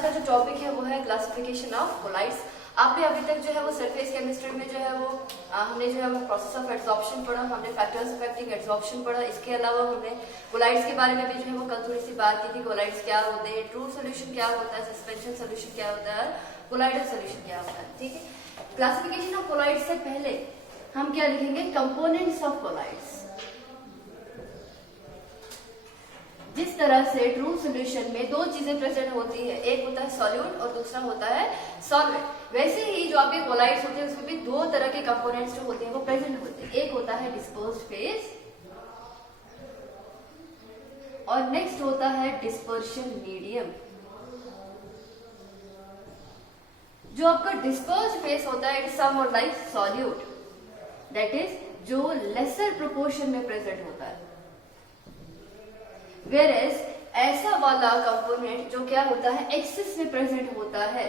आज का जो टॉपिक है वो है क्लासिफिकेशन ऑफ कोलाइड्स। आपने अभी तक जो है वो सरफेस केमिस्ट्री में जो है वो हमने जो है वो प्रोसेस ऑफ एड्सॉर्प्शन पढ़ा, हमने फैक्टर्स अफेक्टिंग एड्सॉर्प्शन पढ़ा। इसके अलावा हमने कोलाइड्स के बारे में भी जो है वो कल थोड़ी सी बात की थी। कोलाइड्स क्या होते हैं, ट्रू सोल्यूशन क्या होता है, सस्पेंशन सोल्यूशन क्या होता है, कोलाइडल सोल्यूशन क्या होता है। ठीक है, क्लासिफिकेशन ऑफ कोलाइड्स से पहले हम क्या लिखेंगे, कंपोनेंट्स ऑफ कोलाइड्स। जिस तरह से ट्रू सॉल्यूशन में दो चीजें प्रेजेंट होती है, एक होता है सॉल्यूट और दूसरा होता है सॉल्वेंट, वैसे ही जो आपके कोलाइड्स होते हैं उसमें भी दो तरह के कंपोनेंट्स जो होते हैं वो प्रेजेंट होते हैं। एक होता है डिस्पर्स्ड फेज और नेक्स्ट होता है डिस्पर्शन मीडियम। जो आपका डिस्पर्स्ड फेज होता है it's somewhat like solute, that is जो लेसर प्रोपोर्शन में प्रेजेंट होता है। Whereas ऐसा वाला कंपोनेंट जो क्या होता है, एक्सेस में प्रेजेंट होता है,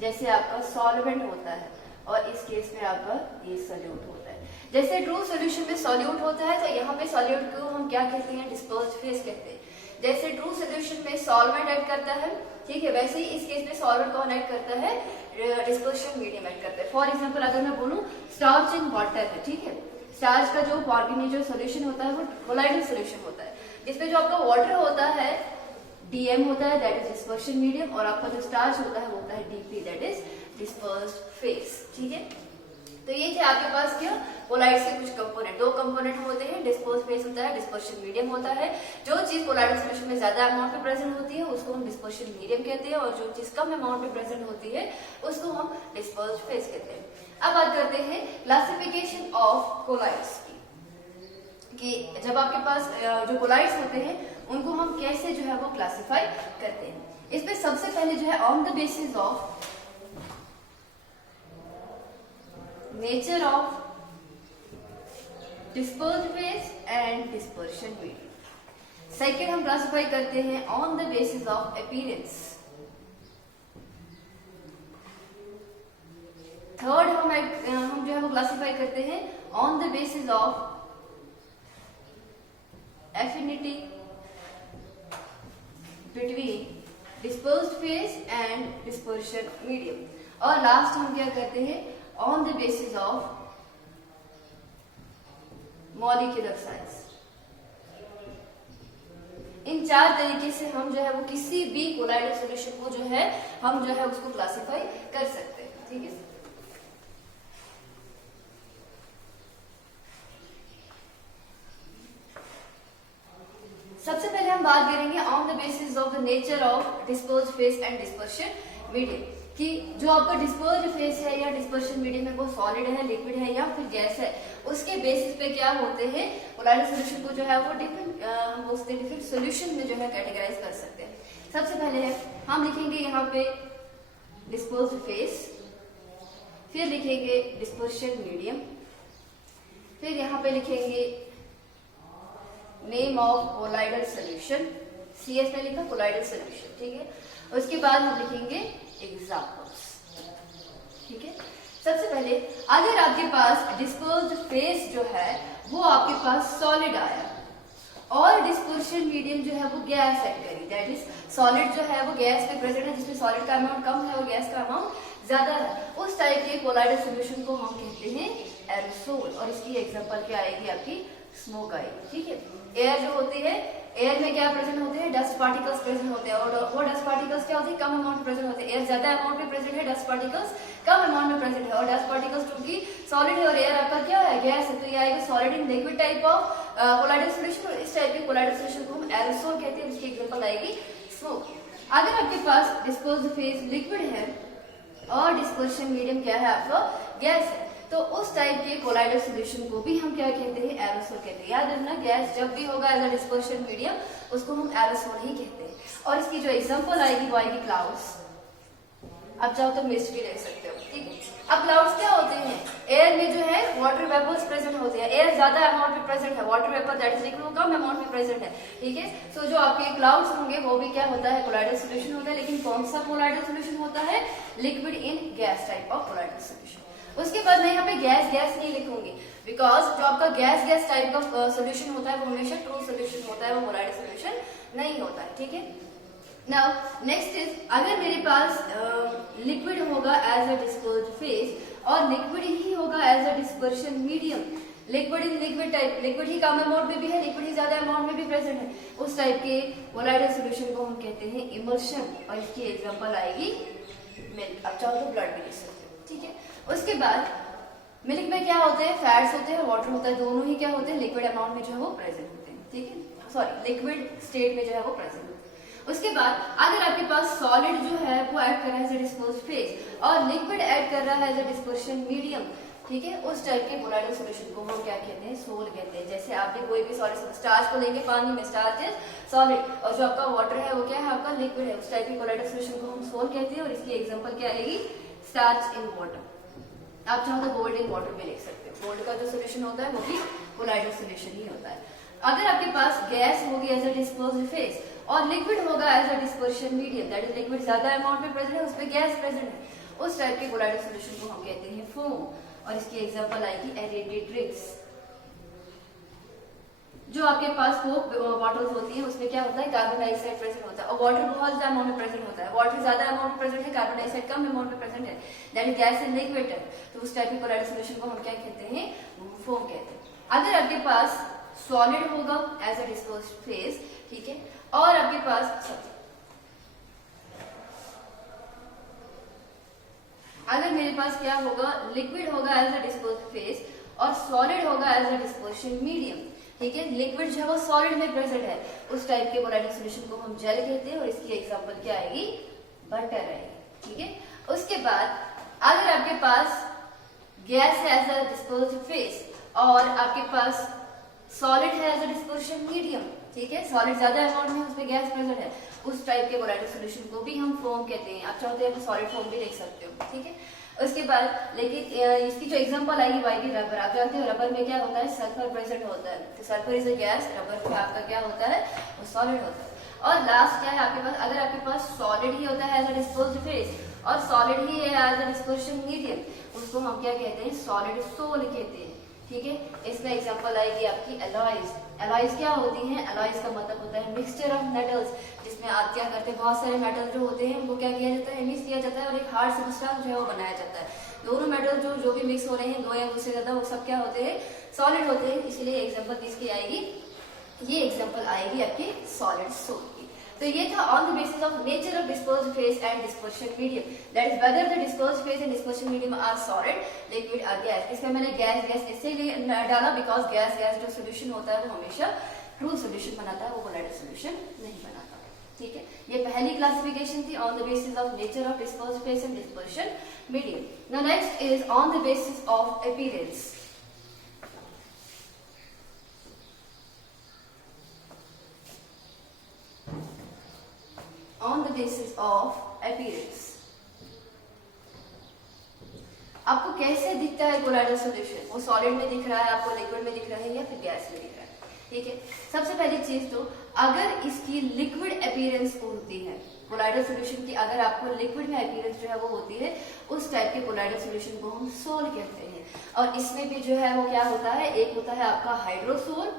जैसे आपका सॉल्वेंट होता है और इस केस में आपका ये सॉल्यूट होता है। जैसे ट्रू सॉल्यूशन में सॉल्यूट होता है तो यहाँ पे सॉल्यूट को हम क्या कहते हैं, डिस्पर्स्ड फेज कहते हैं। जैसे ट्रू सॉल्यूशन में सॉल्वेंट ऐड करता है, ठीक है, वैसे ही इस केस में सॉल्वेंट कौन ऐड करता है, डिस्पर्शन मीडियम ऐड करता है। फॉर एग्जाम्पल अगर मैं बोलूँ स्टार्च इन वाटर है, ठीक है, स्टार्च का जो ऑर्गेनाइजर सोल्यूशन होता है वो कोलाइडल सोल्यूशन होता है, जिसमें जो आपका वाटर होता है DM होता है, दैट इज डिस्पर्शन मीडियम, और आपका जो स्टार्च होता है वो होता है DP, that is dispersed phase. ठीक है, तो ये थे आपके पास क्या, कोलाइड्स के कुछ कंपोनेंट। दो कंपोनेंट होते हैं, डिस्पर्स्ड फेज होता है, डिस्पर्शन मीडियम होता है। जो चीज कोलाइडल सॉल्यूशन में ज्यादा अमाउंट में प्रेजेंट होती है उसको हम डिस्पर्शन मीडियम कहते हैं, और जो चीज कम अमाउंट में प्रेजेंट होती है उसको हम डिस्पर्स्ड फेज कहते हैं। अब बात करते हैं क्लासिफिकेशन ऑफ कोलाइड्स की, कि जब आपके पास जो कोलाइड्स होते हैं उनको हम कैसे जो है वो क्लासिफाई करते हैं। इसमें सबसे पहले जो है on the basis of nature of dispersed phase and dispersion medium. Second हम क्लासिफाई करते हैं on the basis of appearance. Third हम जो है वो क्लासिफाई करते हैं on the basis of affinity between dispersed phase and dispersion medium, और लास्ट हम क्या करते हैं on the basis of molecular size। इन चार तरीके से हम जो है वो किसी भी कोलाइडल सॉल्यूशन को जो है हम जो है उसको क्लासिफाई कर सकते हैं। ठीक है, सबसे पहले हम बात करेंगे on the basis of the nature of dispersed phase and dispersion medium, कि जो आपका डिस्पर्स्ड फेज है या डिस्पर्शन मीडियम है वो सॉलिड है, लिक्विड है या फिर गैस है, उसके बेसिस पे क्या होते हैं कोलाइडल सॉल्यूशन को जो है वो डिफरेंट सॉल्यूशन में जो है कैटेगराइज कर सकते हैं। सबसे पहले हम लिखेंगे यहाँ पे डिस्पर्स्ड फेज, फिर लिखेंगे डिस्पर्शन मीडियम, फिर यहाँ पे लिखेंगे name of colloidal solution, CS में लिखा कोलाइडल सॉल्यूशन। ठीक है, उसके बाद हम लिखेंगे एग्जांपल्स। ठीक है, सबसे पहले अगर आपके पास डिस्पर्स्ड फेज जो है वो आपके पास सॉलिड आया और डिस्पर्शन मीडियम जो है वो गैस ऐड करी, दैट इज सॉलिड जो है वो गैस में प्रेजेंट है, जिसमें सॉलिड का अमाउंट कम है और गैस का अमाउंट ज्यादा है, उस टाइप के कोलाइडल सॉल्यूशन को हम कहते हैं एरोसोल, और इसकी एग्जांपल क्या आएगी, आपकी स्मोक आएगी। ठीक है, एयर जो होती है, एयर में क्या प्रेजेंट होते हैं, डस्ट पार्टिकल्स प्रेजेंट होते हैं, और वो डस्ट पार्टिकल्स क्या होते हैं, कम अमाउंट में प्रेजेंट होते हैं। एयर ज्यादा अमाउंट में प्रेजेंट है, डस्ट पार्टिकल्स कम अमाउंट में प्रेजेंट है, और डस्ट पार्टिकल्स क्योंकि सॉलिड है और एयर आपका क्या है, गैस है, तो ये आएगा solid in liquid type of colloidal solution, और इस टाइप के कोलाइडल सॉल्यूशन को हम एरोसोल कहते हैं। उसकी एग्जांपल आएगी स्मोक। अगर आपके पास डिस्पर्स्ड फेज लिक्विड है और डिस्पर्शन मीडियम क्या है, आपका गैस है, तो उस टाइप के कोलाइडल सॉल्यूशन को भी हम क्या कहते हैं, एरोसोल कहते हैं। याद रखना, गैस जब भी होगा एज अ डिस्पर्शन मीडियम उसको हम एरोसोल ही कहते हैं। और इसकी जो एग्जांपल आएगी वो आएगी क्लाउड्स। अब चाहो तो मिस्ट भी ले सकते हो। ठीक है, अब क्लाउड्स क्या होते हैं, एयर में जो है वाटर वेपर्स प्रेजेंट होते हैं, एयर ज्यादा अमाउंट में प्रेजेंट है, water vapour that is liquid come amount में प्रेजेंट है। ठीक है, सो जो आपके क्लाउड्स होंगे वो भी क्या होता है, कोलाइडल सॉल्यूशन होता है, लेकिन कौन सा कोलाइडल सॉल्यूशन होता है, liquid in gas type of colloidal solution. उसके बाद मैं यहाँ पे गैस गैस नहीं लिखूंगी, बिकॉज जो आपका गैस गैस टाइप का सॉल्यूशन होता है वो हमेशा ट्रू सॉल्यूशन होता है, वो कोलाइडल सॉल्यूशन नहीं होता है। ठीक है, नाउ नेक्स्ट इज, अगर मेरे पास लिक्विड होगा एज अ डिस्पर्स्ड फेज और लिक्विड ही होगा as a dispersion medium, liquid in liquid type, liquid ही कम अमाउंट में भी है, लिक्विड ही ज्यादा अमाउंट में भी प्रेजेंट है, उस टाइप के कोलाइडल सॉल्यूशन को हम कहते हैं इमल्शन, और इसकी एग्जांपल आएगी मिल्क। अब चाहो तो ब्लड भी ले सकते हो, ठीक है। उसके बाद मिल्क में क्या होते हैं, फैट्स होते हैं, वाटर होता है, दोनों ही क्या होते हैं, लिक्विड अमाउंट में जो है वो प्रेजेंट होते हैं, ठीक है, सॉरी लिक्विड स्टेट में जो है वो प्रेजेंट होते हैं। उसके बाद अगर आपके पास सॉलिड जो है वो ऐड कर रहा है एज अ डिस्पोज फेज और लिक्विड ऐड कर रहा है एज अ डिस्पर्शन मीडियम, ठीक है, उस टाइप के कोलाइडल सॉल्यूशन को हम क्या कहते हैं, सोल कहते हैं। जैसे आप भी कोई भी सॉलिड स्टार्च को लेंगे, पानी में स्टार्च है सॉलिड और जो आपका वाटर है वो क्या है, आपका लिक्विड है, उस टाइप के कोलाइडल सॉल्यूशन को हम सोल कहते हैं। और इसकी एग्जांपल क्या आएगी, स्टार्च इन वाटर। आप चाहो तो गोल्ड इन वाटर में लिख सकते हो, गोल्ड का जो सोल्यूशन होता है वो भी कोलाइडल सॉल्यूशन ही होता है। अगर आपके पास गैस होगी एज अ डिस्पोज्ड फेज और लिक्विड होगा as a dispersion medium, that is liquid ज्यादा अमाउंट में प्रेजेंट है, उसमें गैस प्रेजेंट है, उस टाइप के कोलाइडल सॉल्यूशन को हम कहते हैं फोम। और इसकी एग्जांपल आएगी एरेटेड ड्रिंक्स। जो आपके पास कोक बॉटल्स होती है उसमें क्या होता है, कार्बन डाइऑक्साइड प्रेजेंट होता है और वाटर बहुत ज्यादा अमाउंट में प्रेजेंट होता है, वाटर ज्यादा अमाउंट में प्रेजेंट है, कार्बन डाइऑक्साइड कम अमाउंट में प्रेजेंट है, that is gas in liquid. तो उस टाइप के कोलाइडल सॉल्यूशन को हम क्या कहते हैं, फोम कहते हैं। अगर आपके पास सॉलिड होगा एज अ डिस्पोज्ड फेज, ठीक है, और आपके पास अगर मेरे पास क्या होगा, लिक्विड होगा एज अ डिस्पोज्ड फेज और सॉलिड होगा एज अ डिस्पर्शन मीडियम, ठीक है, लिक्विड जो है वो सॉलिड में प्रेजेंट है, उस टाइप के कोलाइडल सॉल्यूशन को हम जेल कहते हैं। और इसकी एग्जांपल क्या आएगी, बटर आएगी, ठीक है। उसके बाद अगर आपके पास गैस है एज अ डिस्पोज्ड फेज और आपके पास सॉलिड है एज अ डिस्पर्शन मीडियम, ठीक है, सॉलिड ज्यादा अमाउंट में उसमें गैस प्रेजेंट है, उस टाइप के कोलाइडल सॉल्यूशन को भी हम फोम कहते हैं। आप चाहते हैं तो सॉलिड फोम भी लिख सकते हो, ठीक है। उसके बाद लेकिन इसकी जो एग्जांपल आएगी वो आएगी रबर। आप जानते हो रबर में क्या होता है, सल्फर प्रेजेंट होता है, तो sulphur is a gas, rubber में आपका क्या होता है, वो सॉलिड होता है। और लास्ट क्या है आपके पास, अगर आपके पास सॉलिड ही होता है एज अ डिस्पोज्ड फेज और सॉलिड ही है एज अ डिस्पर्शन मीडियम, उसको हम क्या कहते हैं, सॉलिड सोल कहते हैं, ठीक है। इसमें एग्जांपल आएगी आपकी एलॉयज। एलॉयज क्या होती हैं, एलॉयज का मतलब होता है मिक्सचर ऑफ मेटल्स, जिसमें आप क्या करते हैं, बहुत सारे मेटल जो होते हैं उनको क्या किया जाता है, मिक्स किया जाता है और एक हार्ड सब्सटेंस जो है वो बनाया जाता है। दोनों मेटल जो भी मिक्स हो रहे हैं, दो या उससे ज्यादा, वो सब क्या होते हैं, सॉलिड होते हैं। इसलिए एग्जांपल किसकी आएगी, ये एग्जांपल आएगी आपकी सॉलिड सोल की। तो ये था on the basis of nature of dispersed phase and dispersion medium, that is whether the dispersed phase and dispersion medium are solid, liquid और गैस। इसमें मैंने गैस इसलिए डाला बिकॉज गैस जो सोल्यूशन होता है वो हमेशा ट्रू सोल्यूशन बनाता है, वो कोलाइडल सोल्यूशन नहीं बनाता, ठीक है। ये पहली क्लासिफिकेशन थी on the basis of nature of dispersed phase and dispersion medium. Now next is on the basis of appearance. On the basis of appearance, आपको कैसे दिखता है कोलाइडल सॉल्यूशन, वो सॉलिड में दिख रहा है, आपको लिक्विड में दिख रहा है या फिर गैस में दिख रहा है, ठीक है। सबसे पहली चीज तो अगर इसकी लिक्विड अपीयरेंस होती है कोलाइडल सॉल्यूशन की, अगर आपको लिक्विड में अपीयरेंस जो है वो होती है, उस टाइप के कोलाइडल सॉल्यूशन को हम सोल कहते हैं। और इसमें भी जो है वो क्या होता है, एक होता है आपका हाइड्रोसोल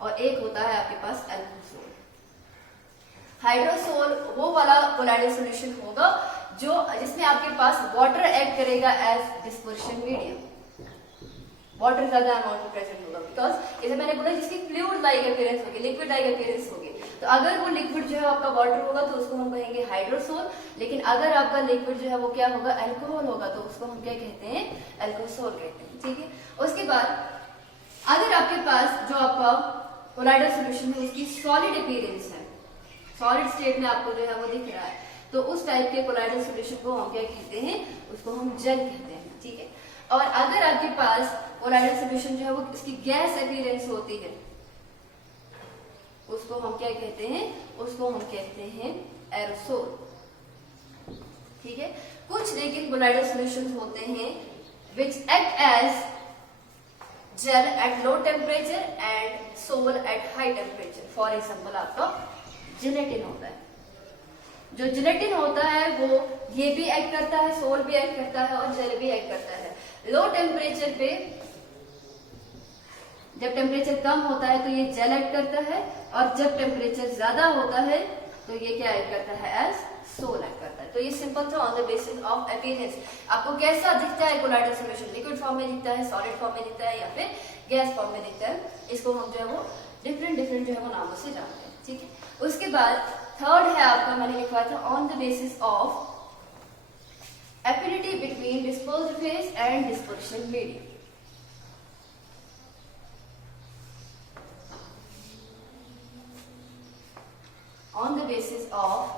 और एक होता है आपके पास एल्कोसोल। हाइड्रोसोल वो वाला कोलाइडल सॉल्यूशन होगा जो जिसमें आपके पास वाटर एक्ट करेगा एज डिस्पर्शन मीडियम, वाटर ज्यादा अमाउंट में प्रेजेंट होगा, बिकॉज जैसे मैंने बोला जिसकी फ्लूइड लाइक अपीयरेंस होगी, लिक्विड लाइक अपीयरेंस होगी, तो अगर वो लिक्विड जो है आपका वाटर होगा तो उसको हम कहेंगे हाइड्रोसोल, लेकिन अगर आपका लिक्विड जो है वो क्या होगा, अल्कोहल होगा, तो उसको हम क्या कहते हैं, एल्कोसोल कहते हैं, ठीक है। उसके बाद अगर आपके पास जो आपका कोलाइडल सॉल्यूशन है उसकी सॉलिड अपीयरेंस है, सॉलिड स्टेट में आपको जो है वो दिख रहा है, तो उस टाइप के कोलाइडल सॉल्यूशन को हम क्या कहते हैं, उसको हम जेल कहते हैं, ठीक है। और अगर आपके पास कोलाइडल सॉल्यूशन जो है वो इसकी गैस अपीयरेंस होती है, उसको हम क्या कहते हैं, उसको हम कहते हैं एरोसोल, ठीक है। कुछ लेकिन कोलाइडल सॉल्यूशंस होते हैं which act as gel at low temperature and sol at high temperature. For example आपका जिलेटिन होता है, जो जिलेटिन होता है वो ये भी एक्ट करता है, सोल भी एक्ट करता है और जेल भी एक्ट करता है। लो टेम्परेचर पे जब टेम्परेचर कम होता है तो ये जेल एक्ट करता है, और जब टेम्परेचर ज्यादा होता है तो ये क्या ऐड करता है एज सोल ऐड करता है। तो ये सिंपल था on the basis of appearance. आपको कैसा दिखता है कोलाइडल सॉल्यूशन, लिक्विड फॉर्म में दिखता है, सॉलिड फॉर्म में दिखता है या फिर गैस फॉर्म में दिखता है, इसको हम जो है वो डिफरेंट डिफरेंट जो है वो नामों से जानते हैं। ठीक है, उसके बाद थर्ड है आपका, मैंने लिखवाया था on the basis of affinity between dispersed phase and dispersion medium। On the basis of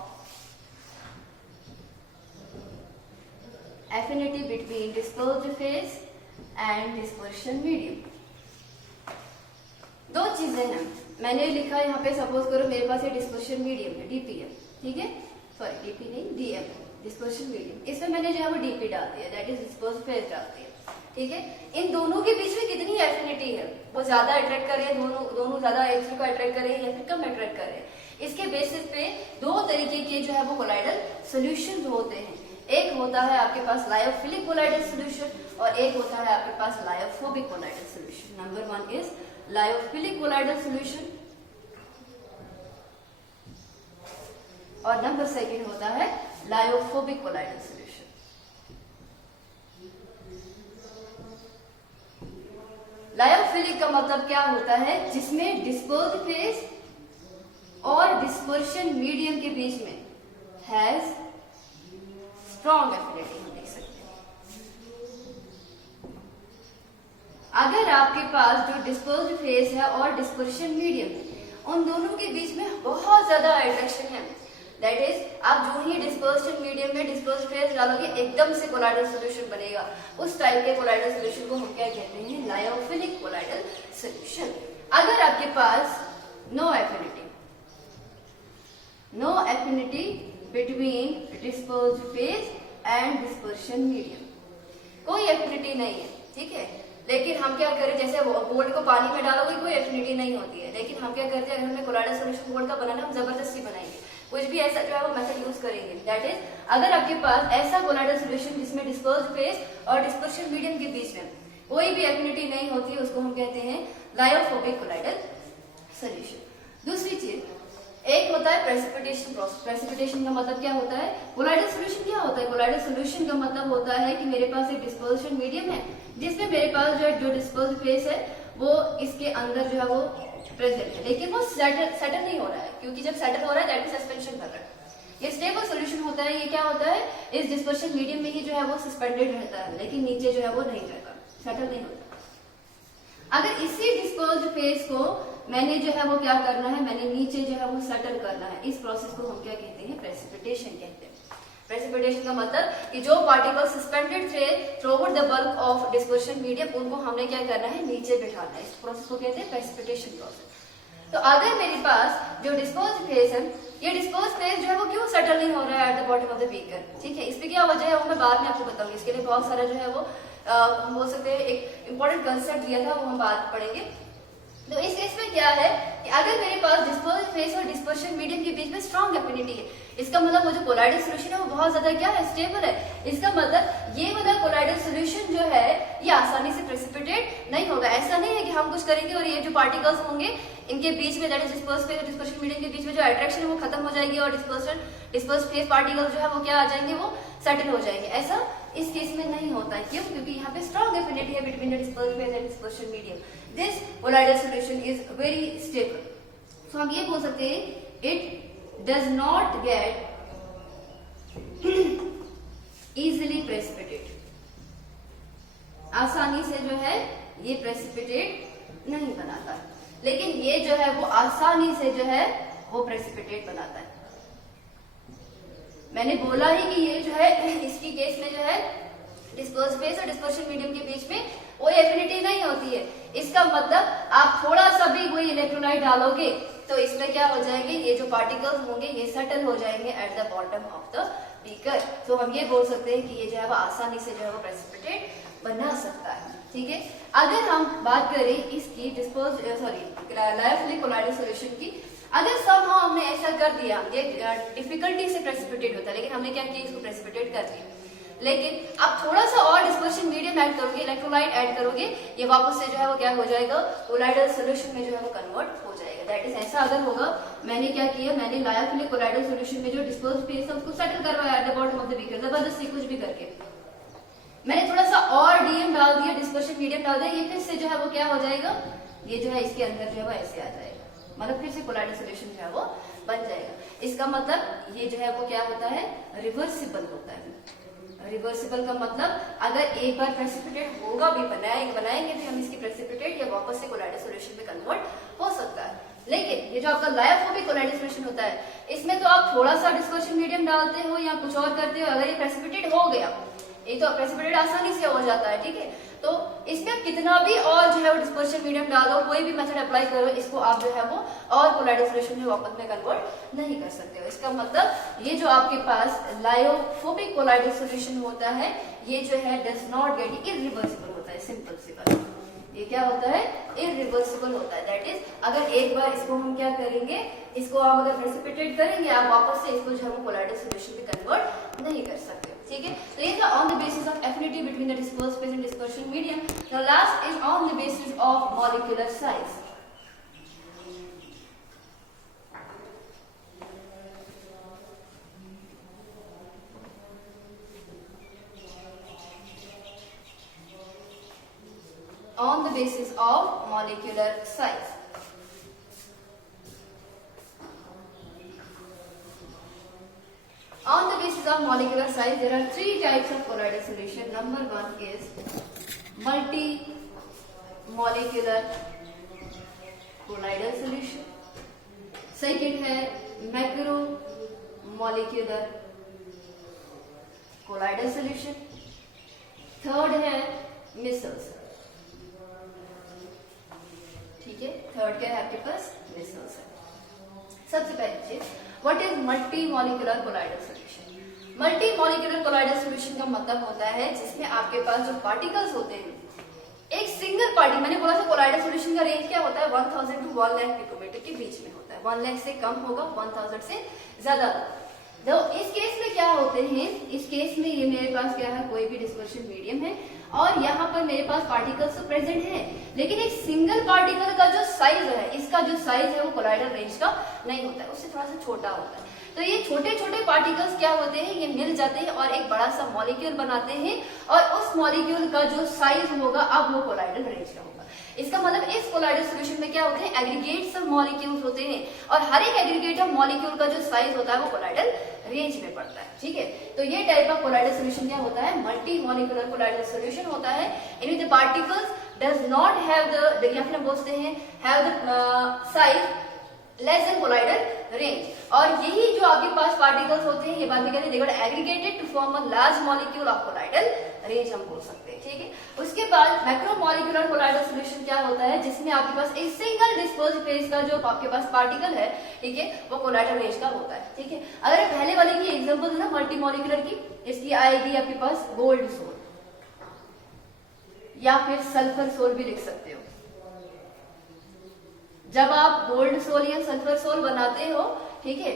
affinity between dispersed phase and dispersion medium। दो चीजें हैं, मैंने लिखा यहाँ पे, सपोज करो मेरे पास ये डिस्पर्शन मीडियम है डीपीएम, ठीक है, सॉरी डीपी नहीं डीएम, डिस्पर्शन मीडियम, इसमें मैंने जो है वो डीपी डाल दिया, दैट इज डिस्पर्स्ड फेज डाल दिया। ठीक है, इन दोनों के बीच में कितनी एफिनिटी है, वो ज्यादा अट्रैक्ट कर रहे हैं, दोनों ज्यादा एक दूसरे को अट्रैक्ट कर रहे हैं या फिर कम अट्रैक्ट कर रहे हैं, इसके बेसिस पे दो तरीके के जो है वो कोलाइडल सोल्यूशन होते हैं। एक होता है आपके पास लायोफिलिक कोलाइडल सोल्यूशन और एक होता है आपके पास lyophobic colloidal solution. Number 1 is lyophilic colloidal solution और नंबर 2 होता है लायोफोबिक कोलाइडल सोल्यूशन। लायोफिलिक का मतलब क्या होता है, जिसमें डिस्पर्स्ड फेज और डिस्पर्शन मीडियम के बीच में हैज स्ट्रॉन्ग एफिनिटी, हम देख सकते हैं। अगर आपके पास जो डिस्पर्स्ड फेज है और डिस्पर्शन मीडियम है, उन दोनों के बीच में बहुत ज्यादा अट्रैक्शन है, दैट इज आप जो ही डिस्पर्शन मीडियम में डिस्पर्स्ड फेज डालोगे एकदम से कोलाइडल सॉल्यूशन बनेगा, उस टाइप के कोलाइडल सॉल्यूशन को हम क्या कहते हैं, लायोफिलिक कोलाइडल सॉल्यूशन। अगर आपके पास no affinity between dispersed phase and dispersion medium, कोई एफिनिटी नहीं है, ठीक है, लेकिन हम क्या करें, जैसे बोर्ड को पानी में डालोगे कोई एफिनिटी नहीं होती है, लेकिन हम क्या करते हैं, अगर हमें कोलाइडल सॉल्यूशन बोर्ड का बनाना, हम जबरदस्ती बनाएंगे, कुछ भी ऐसा जो है वो मेथड यूज करेंगे। दैट इज अगर आपके पास ऐसा कोलाइडल सॉल्यूशन जिसमें डिस्पर्स्ड फेज और डिस्पर्शन मीडियम के बीच में कोई भी एफिनिटी नहीं होती है, उसको हम कहते हैं लायोफोबिक कोलाइडल सॉल्यूशन। दूसरी चीज, एक होता है प्रेसिपिटेशन प्रोसेस। प्रेसिपिटेशन का मतलब क्या होता है, कोलाइडल सॉल्यूशन क्या होता है, कोलाइडल सॉल्यूशन का मतलब होता है कि मेरे पास एक डिस्पर्शन मीडियम है जिसमें मेरे पास जो डिस्पर्स्ड फेज है वो इसके अंदर जो है वो प्रेजेंट है, लेकिन वो सेटल नहीं हो रहा है, क्योंकि जब सेटल हो रहा है दैट इज सस्पेंशन कर रहा है। ये स्टेबल सॉल्यूशन होता है, ये क्या होता है, इस डिस्पर्शन मीडियम में ही जो है वो सस्पेंडेड रहता है, लेकिन नीचे जो है वो नहीं रहता, सेटल नहीं होता। अगर इसी डिस्पर्स्ड फेज को मैंने जो है वो क्या करना है, मैंने नीचे जो है वो सेटल करना है, इस प्रोसेस को हम क्या कहते हैं, प्रेसिपिटेशन कहते हैं। प्रेसिपिटेशन का मतलब कि जो पार्टिकल सस्पेंडेड थे throughout the bulk of dispersion medium, उनको हमने क्या करना है, नीचे बिठाना है, इस प्रोसेस को कहते हैं प्रेसिपिटेशन प्रोसेस। तो अगर मेरे पास जो डिस्पर्स्ड फेज है, ये डिस्पर्स्ड फेज जो है वो क्यों सेटल नहीं हो रहा है at the bottom of the beaker, ठीक है, इसकी क्या वजह है वो मैं बाद में आपको बताऊंगी। इसके लिए बहुत सारा जो है वो हो सकते हैं, एक इंपॉर्टेंट कंसेप्ट दिया था वो हम बाद में पढ़ेंगे। तो इस केस में क्या है कि अगर मेरे पास डिस्पर्स्ड फेज और डिस्पर्शन मीडियम के बीच में स्ट्रॉन्ग एफिनिटी है, इसका मतलब वो जो कोलाइडल सॉल्यूशन है वो बहुत ज्यादा क्या है, स्टेबल है। इसका मतलब ये वाला कोलाइडल सॉल्यूशन जो है ये आसानी से प्रेसिपिटेट नहीं होगा। ऐसा नहीं है कि हम कुछ करेंगे और ये जो पार्टिकल्स होंगे इनके बीच में, दैट इज डिस्पर्स्ड फेज और डिस्पर्शन मीडियम के बीच में जो अट्रैक्शन है वो खत्म हो जाएगी और डिस्पर्स्ड फेज पार्टिकल जो है वो क्या आ जाएंगे, वो सेटल हो जाएंगे। ऐसा इस केस में नहीं होता है, क्यों, क्योंकि यहाँ पे स्ट्रॉन्ग एफिनिटी है between the dispersed phase and dispersion medium. This colloidal solution is very stable. So हम ये बोल सकते हैं it does not get easily precipitate, आसानी से जो है ये प्रेसिपिटेट नहीं बनाता, लेकिन ये जो है वो आसानी से जो है वो प्रेसिपिटेट बनाता है। मैंने बोला ही कि ये जो है इसकी केस में जो है डिस्पर्स्ड फेज और डिस्पर्शन मीडियम के बीच में कोई एफिनिटी नहीं होती है। इसका मतलब आप थोड़ा सा भी कोई इलेक्ट्रोलाइट डालोगे तो इसमें क्या हो जाएंगे, ये जो पार्टिकल्स होंगे ये सेटल हो जाएंगे at the bottom of the beaker. तो हम ये बोल सकते हैं कि ये जो है वो आसानी से जो है वो प्रेसिपिटेट बना सकता है, ठीक है। अगर हम बात करें इसकी लायोफिलिक कोलाइडल सॉल्यूशन की, अगर somehow हमने ऐसा कर दिया, ये डिफिकल्टी से प्रेसिपिटेट होता है, लेकिन हमने क्या किया, इसको प्रेसिपिटेट कर दिया, लेकिन आप थोड़ा सा और डिस्पर्शन मीडियम ऐड करोगे, इलेक्ट्रोलाइट ऐड करोगे, ये वापस से जो है वो क्या हो जाएगा, कोलाइडल सोल्यूशन में जो है वो कन्वर्ट हो जाएगा। दैट इज ऐसा अगर होगा, मैंने क्या किया, मैंने लाया फिर कोलाइडल सोल्यूशन में जो डिस्पर्स फेस है उसको सेटल करवाया at the bottom of the beaker, जबरदस्ती कुछ भी करके मैंने थोड़ा सा और डीएम डाल दिया, डिस्पर्शन मीडियम डाल दिया, ये फिर से जो है वो क्या हो जाएगा, ये जो है इसके अंदर जो है वो ऐसे आ जाएगा, मतलब फिर से कोलाइडल सोल्यूशन जो है वो बन जाएगा। इसका मतलब ये जो है वो क्या होता है, रिवर्सिबल होता है। रिवर्सिबल का मतलब अगर एक बार प्रेसिपिटेट होगा भी, बनाएंगे भी हम इसकी प्रेसिपिटेट, या वापस से कोलाइडल सोल्यूशन में कन्वर्ट हो सकता है। लेकिन ये जो आपका लायोफोबिक कोलाइडल सोल्यूशन होता है, इसमें तो आप थोड़ा सा डिस्पर्शन मीडियम डालते हो या कुछ और करते हो, अगर ये प्रेसिपिटेट हो गया, ये तो प्रेसिपिटेट आसानी से हो जाता है, ठीक है, तो इसमें कितना भी और जो है वो डिस्पर्शन मीडियम डालो, कोई भी मेथड अप्लाई करो, इसको आप जो है वो और कोलाइडल सोल्यूशन में वापस में कन्वर्ट नहीं कर सकते हो। इसका मतलब ये जो आपके पास लायोफोबिक कोलाइडल सोल्यूशन होता है, ये जो है डज नॉट गेट, इरिवर्सिबल होता है, सिंपल सी बात। ये क्या होता है, इरिवर्सिबल होता है। दैट इज अगर एक बार इसको हम क्या करेंगे, इसको आप अगर प्रेसिपिटेट करेंगे, आप वापस से इसको जो है कोलाइडल सोल्यूशन में कन्वर्ट नहीं कर सकते, ठीक है। तो ये था on the basis of affinity between the disperse phase and dispersion medium. Now last is on the basis of molecular size. On the basis of molecular size. On the basis of molecular size, there are three types of colloidal solution. Number one is multi-molecular colloidal solution. Second है macromolecular colloidal solution. Third है micelles, ठीक है, third क्या है आपके पास, micelles है। सबसे पहली चीज, what is multi molecular colloidal solution. Multi molecular colloidal solution का मतलब होता है जिसमें आपके पास जो पार्टिकल्स होते हैं, एक सिंगल पार्टिकल, मैंने बोला था कोलाइडल सोल्यूशन का रेंज क्या होता है, 1000 टू 1 लाख पिकोमीटर के बीच में होता है। 1 लाख से कम होगा, 1000 से ज्यादा। तो इस केस में क्या होते हैं, इस केस में ये मेरे पास क्या है, कोई भी डिस्पर्शन मीडियम है और यहाँ पर मेरे पास पार्टिकल्स तो प्रेजेंट है, लेकिन एक सिंगल पार्टिकल का जो साइज है, इसका जो साइज है वो कोलाइडल रेंज का नहीं होता है, उससे थोड़ा सा छोटा होता है। तो ये छोटे छोटे पार्टिकल्स क्या होते हैं, ये मिल जाते हैं और एक बड़ा सा मॉलिक्यूल बनाते हैं, और उस मॉलिक्यूल का जो साइज होगा अब वो कोलाइडल रेंज का होगा। इसका मतलब इस कोलाइडल सोल्यूशन में क्या होते हैं, एग्रीगेट्स ऑफ मॉलिक्यूल्स होते हैं, और हर एक एग्रीगेट ऑफ मॉलिक्यूल का जो साइज होता है वो कोलाइडल रेंज में पड़ता है, ठीक है। तो ये टाइप ऑफ कोलाइडल सोल्यूशन क्या होता है, मल्टी मॉलिक्यूलर कोलाइडल सोल्यूशन होता है। इनमें the particles does not have the, या फिर हम बोलते हैं have the size less than colloidal range, और यही जो आपके पास पार्टिकल्स होते हैं, ये बाद में कहते हैं they got aggregated to form a large molecule of colloidal range, हम बोल सकते हैं, ठीक है। उसके बाद मैक्रोमोलिक्यूलर कोलाइडल सोल्यूशन क्या होता है, जिसमें आपके पास एक सिंगल डिस्पर्स फेस का जो आपके पास पार्टिकल है, ठीक है, वो कोलाइडल रेंज का होता है, ठीक है। अगर पहले वाले की एग्जांपल है ना मल्टी मॉलिक्यूलर की, इसकी आएगी आपके पास गोल्ड सोल या फिर सल्फर सोल भी लिख सकते हो। जब आप गोल्ड सोल या सल्फर सोल बनाते हो, ठीक है,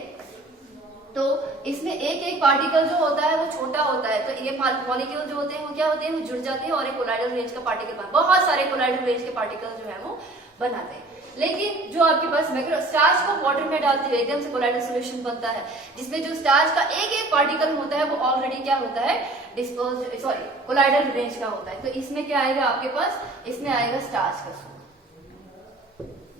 तो इसमें एक एक पार्टिकल जो होता है वो छोटा होता है, तो ये मॉलिक्यूल जो होते हैं वो क्या होते हैं, वो जुड़ जाते हैं और एक कोलाइडल रेंज का पार्टिकल बहुत सारे कोलाइडल रेंज के पार्टिकल जो है वो बनाते हैं। लेकिन जो आपके पास मैक्रो स्टार्च को वाटर में डालते हुए एकदम से कोलाइडल सोल्यूशन बनता है, जिसमें जो स्टार्च का एक एक पार्टिकल होता है वो ऑलरेडी क्या होता है, डिस्पर्स, सॉरी, कोलाइडल रेंज का होता है। तो इसमें क्या आएगा आपके पास, इसमें आएगा स्टार्च का सोल,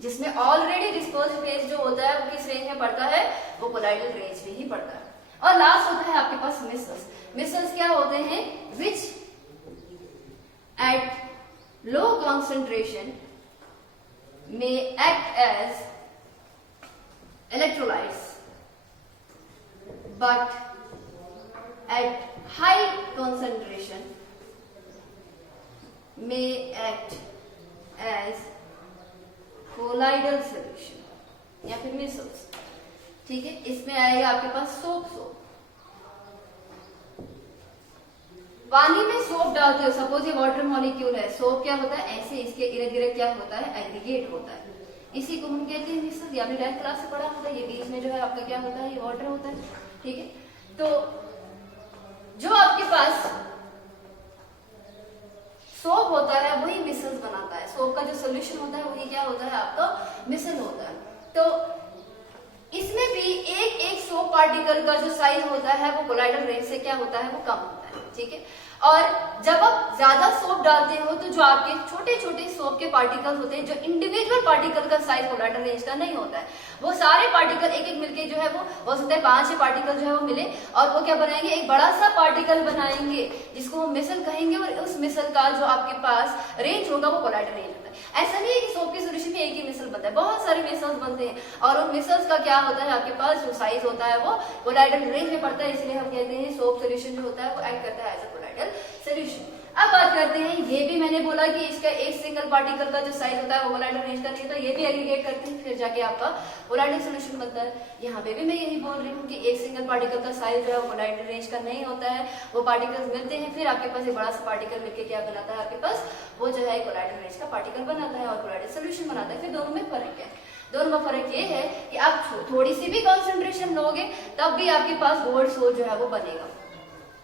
जिसमें ऑलरेडी डिस्पर्स फेज जो होता है वो किस रेंज में पड़ता है, वो कोलाइडल रेंज में ही पड़ता है। और लास्ट होता है आपके पास मिसल्स। मिसल्स क्या होते हैं, which at low concentration may act as electrolytes but at high concentration may act as colloidal solution या फिर मिसल्स, ठीक है। इसमें आएगा आपके पास सोप। पानी में सोप डालते हो, सपोज ये वाटर मॉलिक्यूल है, सोप क्या होता है, ऐसे इसके इर्द गिर्द क्या होता है, एग्रीगेट होता है, इसी को हम कहते हैं मिसल्स। ये आपने 10th क्लास से पढ़ा होता है, ये बीच में जो है आपका क्या होता है, ये वाटर होता है, ठीक है। तो जो आपके पास सोप होता है वही मिसल्स बनाता है। सोप का जो सोल्यूशन होता है वही क्या होता है, आपका मिसल होता है। तो इसमें भी एक एक सोप पार्टिकल का जो साइज होता है वो कोलाइडल रेंज से क्या होता है, वो कम होता है, ठीक है। और जब आप ज्यादा सोप डालते हो तो जो आपके छोटे छोटे सोप के पार्टिकल्स होते हैं, जो इंडिविजुअल पार्टिकल का साइज कोलाइडल रेंज का नहीं होता है, वो सारे पार्टिकल एक एक मिलके जो है वो हो सकता है 5-6 पार्टिकल जो है वो मिले और वो क्या बनाएंगे, एक बड़ा सा पार्टिकल बनाएंगे जिसको हम मिसल कहेंगे, और उस मिसल का जो आपके पास रेंज होगा वो कोलाइडल रेंज होता है। ऐसा नहीं है कि सोप के सोल्यूशन में एक ही मिसल बनता है, बहुत सारे मिसल्स बनते हैं और उन मिसल्स का क्या होता है, आपके पास जो साइज होता है वो कोलाइडल रेंज में पड़ता है। इसलिए हम कहते हैं सोप सोल्यूशन जो होता है वो एक्ट करता है एज अ कोलाइडल सोल्यूशन। अब बात करते हैं, ये भी मैंने बोला कि इसका एक सिंगल पार्टिकल का जो साइज होता है वो कोलाइडल रेंज का नहीं होता, ये भी एग्रीगेट करते हैं फिर जाके आपका कोलाइडल सॉल्यूशन बनता है। यहाँ पे भी मैं यही बोल रही हूँ कि एक सिंगल पार्टिकल का साइज जो है वो कोलाइडल रेंज का नहीं होता है, वो पार्टिकल्स मिलते हैं फिर आपके पास एक बड़ा सा पार्टिकल मिलकर क्या बनाता है, आपके पास वो जो है कोलाइडल रेंज का पार्टिकल बनाता है और कोलाइडल सॉल्यूशन बनाता है। फिर दोनों में फर्क है, दोनों में फर्क ये है कि आप थोड़ी सी भी कॉन्सेंट्रेशन लोगे तब भी आपके पास गोल्ड सोल जो है वो बनेगा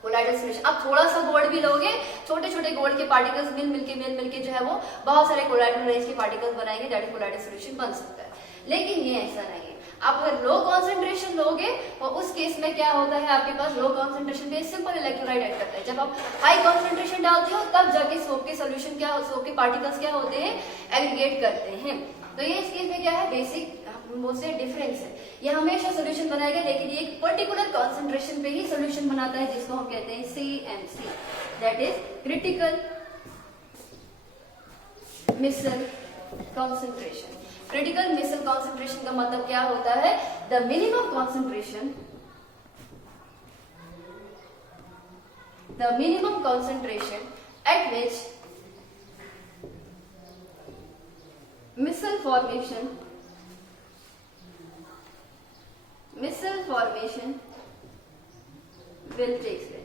कोलाइडल सॉल्यूशन। आप थोड़ा सा गोल्ड भी लोगे, छोटे छोटे गोल्ड के पार्टिकल्स मिल मिलके जो है वो बहुत सारे कोलाइडल रेंज के पार्टिकल्स बनाएंगे, दैट इज कोलाइडल सॉल्यूशन बन सकता है। लेकिन ये ऐसा नहीं है, आप अगर लो कॉन्सेंट्रेशन लोगे तो उस केस में क्या होता है, आपके पास लो कॉन्सेंट्रेशन पे सिंपल इलेक्ट्रोलाइट एक्ट करता है। जब आप हाई कॉन्सेंट्रेशन डालते हो तब जाके सोप के सोल्यूशन क्या, सोप के पार्टिकल्स क्या होते हैं, एग्रीगेट करते हैं। तो ये इस केस में क्या है, बेसिक से डिफरेंस है। ये हमेशा सॉल्यूशन बनाएगा लेकिन ये एक पर्टिकुलर कॉन्सेंट्रेशन पे ही सॉल्यूशन बनाता है जिसको हम कहते हैं CMC, that is critical micelle concentration. Critical micelle concentration का मतलब क्या होता है, the minimum concentration at which missile formation will take place.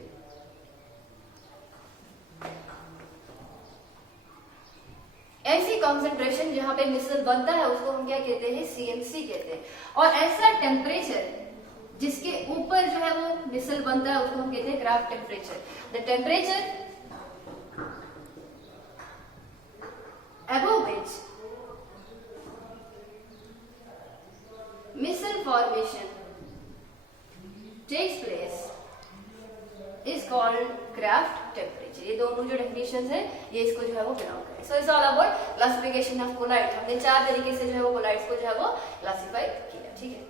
ऐसी कॉन्सेंट्रेशन जहां पे मिसल बनता है उसको हम क्या कहते हैं, CMC कहते हैं। और ऐसा टेम्परेचर जिसके ऊपर जो है वो मिसल बनता है उसको हम कहते हैं craft temperature. The temperature above which missile formation takes place is called Kraft temperature। ये दोनों जो डेफिनेशंस है ये इसको जो है वो बिलोंग करें। So it's all about classification of colloid. हमने 4 तरीके से जो है वो कोलाइड्स को जो है वो क्लासिफाई किया, ठीक है।